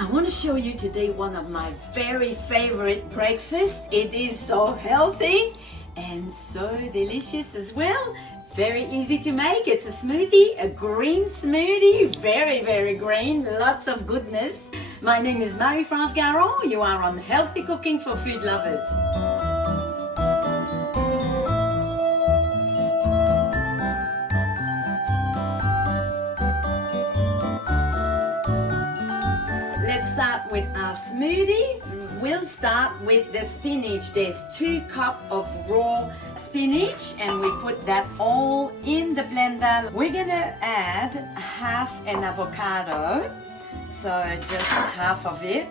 I want to show you today one of my very favorite breakfasts. It is so healthy and so delicious as well. Very easy to make. It's a smoothie, a green smoothie, very green, lots of goodness. My name is Marie-France Garon. You are on Healthy Cooking for Food Lovers. Let's start with our smoothie. We'll start with the spinach. There's 2 cups of raw spinach and we put that all in the blender. We're gonna add half an avocado, so just half of it.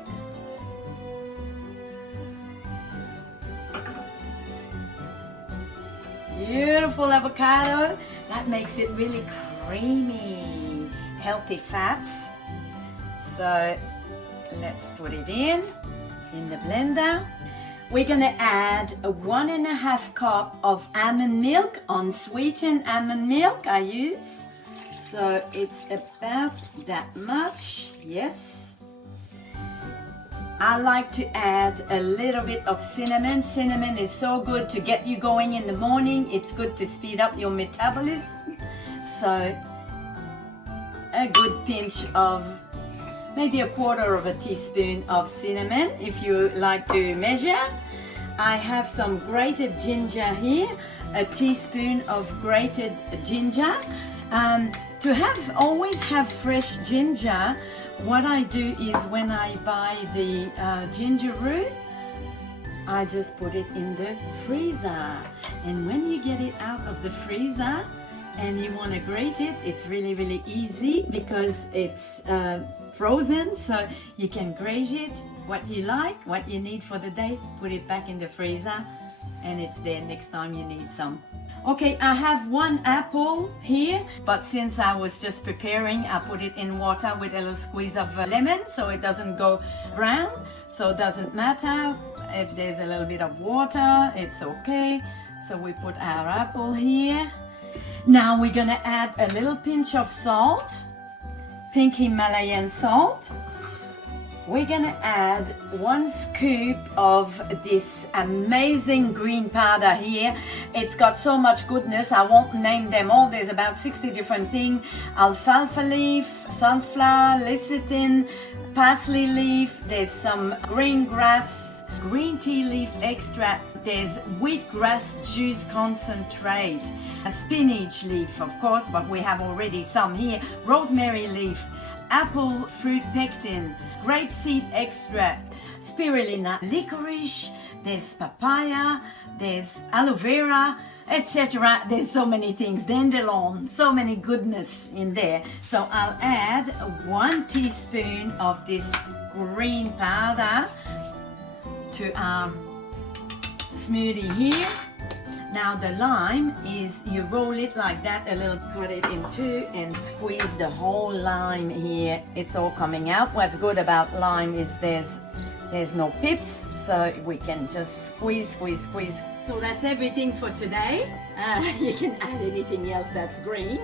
Beautiful avocado. That makes it really creamy, healthy fats. So let's put it in the blender. We're gonna add a 1.5 cup of almond milk, unsweetened almond milk I use. So it's about that much, yes. I like to add a little bit of cinnamon. Cinnamon is so good to get you going in the morning. It's good to speed up your metabolism. So a good pinch of maybe 1/4 teaspoon of cinnamon if you like to measure. I have some grated ginger here, a teaspoon of grated ginger. To always have fresh ginger, what I do is when I buy the ginger root, I just put it in the freezer. And when you get it out of the freezer and you want to grate it, it's really easy because it's frozen, so you can grate it what you like, what you need for the day, put it back in the freezer and it's there next time you need some. Okay, I have 1 apple here, but since I was just preparing, I put it in water with a little squeeze of lemon so it doesn't go brown, so it doesn't matter if there's a little bit of water, it's okay. So we put our apple here. Now we're gonna add a little pinch of salt, pink Himalayan salt. We're gonna add 1 scoop of this amazing green powder here. It's got so much goodness, I won't name them all. There's about 60 different things. Alfalfa leaf, sunflower, lecithin, parsley leaf. There's some green grass, green tea leaf extract. There's wheatgrass juice concentrate, a spinach leaf, of course, but we have already some here. Rosemary leaf, apple fruit pectin, grapeseed extract, spirulina, licorice, there's papaya, there's aloe vera, etc. There's so many things, dandelion, so many goodness in there. So I'll add 1 teaspoon of this green powder to our smoothie here. Now the lime is, you roll it like that a little, cut it in 2 and squeeze the whole lime here. It's all coming out. What's good about lime is there's no pips, so we can just squeeze. So that's everything for today. You can add anything else that's green,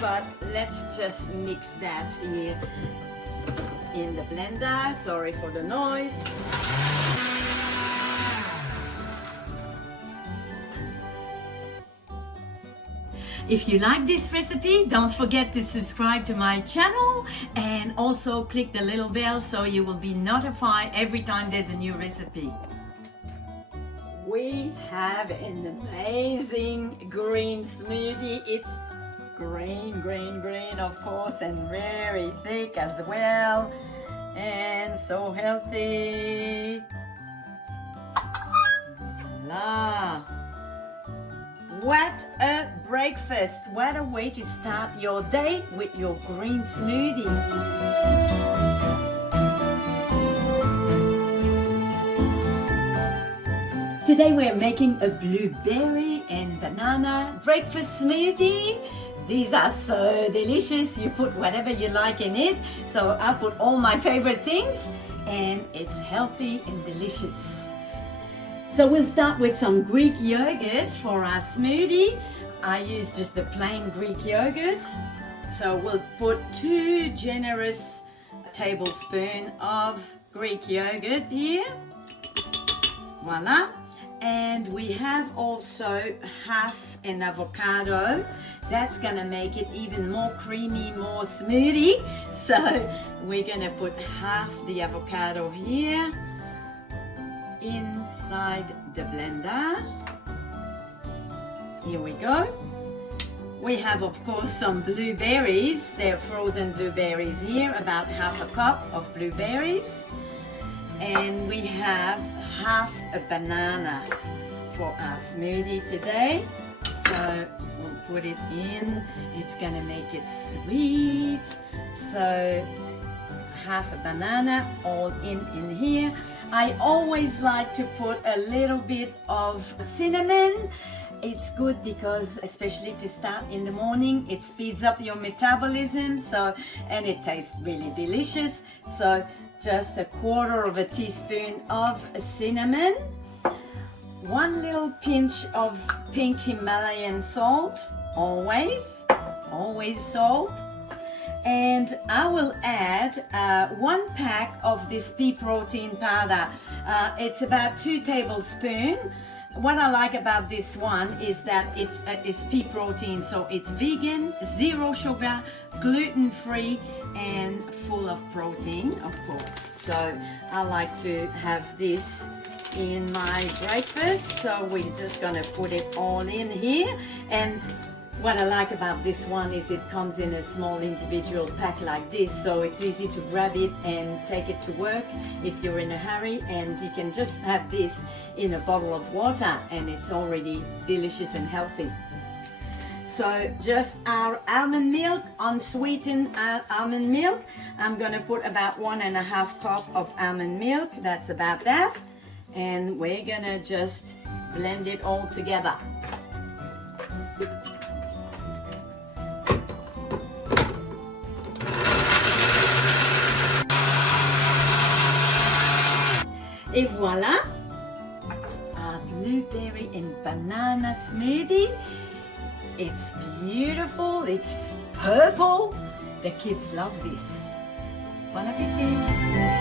but let's just mix that here in the blender. Sorry for the noise. If you like this recipe, don't forget to subscribe to my channel and also click the little bell so you will be notified every time there's a new recipe. We have an amazing green smoothie. It's green of course, and very thick as well, and so healthy. Voila. What a breakfast! What a way to start your day with your green smoothie. Today we're making a blueberry and banana breakfast smoothie. These are so delicious. You put whatever you like in it. So I put all my favorite things and it's healthy and delicious. So we'll start with some Greek yogurt for our smoothie. I use just the plain Greek yogurt. So we'll put 2 generous tablespoon of Greek yogurt here. Voila. And we have also half an avocado. That's gonna make it even more creamy, more smoothie. So we're gonna put half the avocado here inside the blender. Here we go. We have, of course, some blueberries. They're frozen blueberries here, about half a cup of blueberries. And we have half a banana for our smoothie today. So we'll put it in. It's gonna make it sweet. So half a banana all in here. I always like to put a little bit of cinnamon. It's good because, especially to start in the morning, it speeds up your metabolism. So, and it tastes really delicious. So just a quarter of a teaspoon of cinnamon, 1 little pinch of pink Himalayan salt, always salt, and I will add 1 pack of this pea protein powder. It's about 2 tablespoons. What I like about this one is that it's pea protein, so it's vegan, 0 sugar, gluten-free, and full of protein, of course. So I like to have this in my breakfast. So we're just gonna put it all in here. And what I like about this one is it comes in a small individual pack like this, so it's easy to grab it and take it to work if you're in a hurry, and you can just have this in a bottle of water and it's already delicious and healthy. So just our almond milk, unsweetened almond milk. I'm gonna put about 1.5 cup of almond milk, that's about that. And we're gonna just blend it all together. Et voila, our blueberry and banana smoothie. It's beautiful, it's purple. The kids love this. Bon appetit.